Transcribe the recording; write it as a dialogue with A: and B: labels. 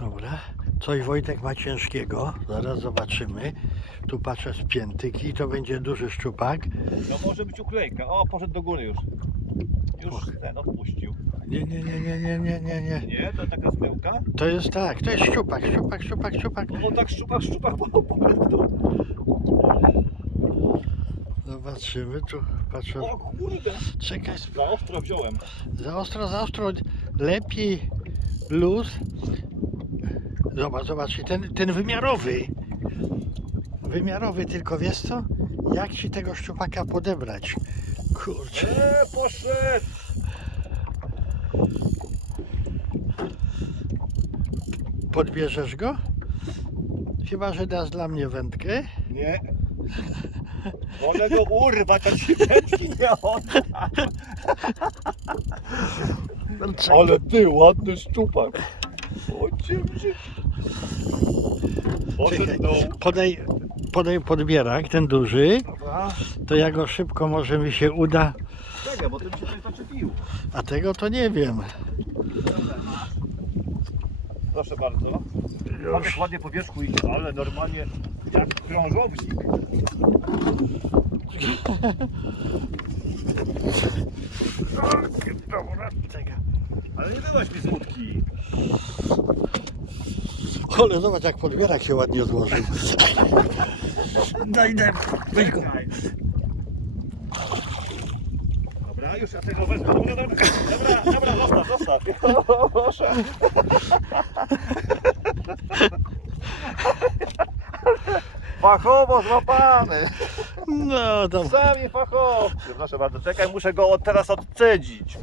A: Dobra. Coś Wojtek ma ciężkiego. Zaraz zobaczymy. Tu patrzę spięty kij, to będzie duży szczupak.
B: No może być uklejka. O, poszedł do góry już. Już ten odpuścił.
A: Nie, nie, nie, nie, nie, nie, nie, nie.
B: Nie, to taka zmyłka.
A: To jest tak, to jest szczupak, szczupak, szczupak, szczupak.
B: No tak szczupak, szczupak, bo poszedł do...
A: Zobaczymy, tu patrzę.
B: O kurde!
A: Czekaj,
B: Za ostro wziąłem.
A: za ostro, za ostro. Lepiej luz. Zobacz, zobacz, ten, ten wymiarowy. Wymiarowy, tylko wiesz co? Jak ci tego szczupaka podebrać? Kurczę.
B: Eee, poszedł!
A: Podbierzesz go? Chyba, że dasz dla mnie wędkę.
B: Nie. Wolę go urwać, a ci wędki nie odda. Ale ty, ładny szczupak. Do...
A: podaj, podaj podbierak, ten duży,
B: Dobra.
A: to ja go szybko może mi się uda,
B: Czekaj, bo mi się tutaj zaczepił.
A: a tego to nie wiem.
B: Proszę bardzo. Mam tak ładnie po wierzchu iść, ale normalnie jak krążownik.
A: Dobra, czekaj.
B: Ale nie byłaś mi łódki.
A: Ale zobacz jak podbierak się ładnie złożył. Daj, daj, weź go.
B: Czekaj. Dobra, już ja tego wezmę. Dobra, dobra, dobra, dobra zostaw, zostaw. Proszę. Fachowo złapany.
A: No to
B: Sami fachowcy. Proszę bardzo, czekaj, muszę go od teraz odcedzić.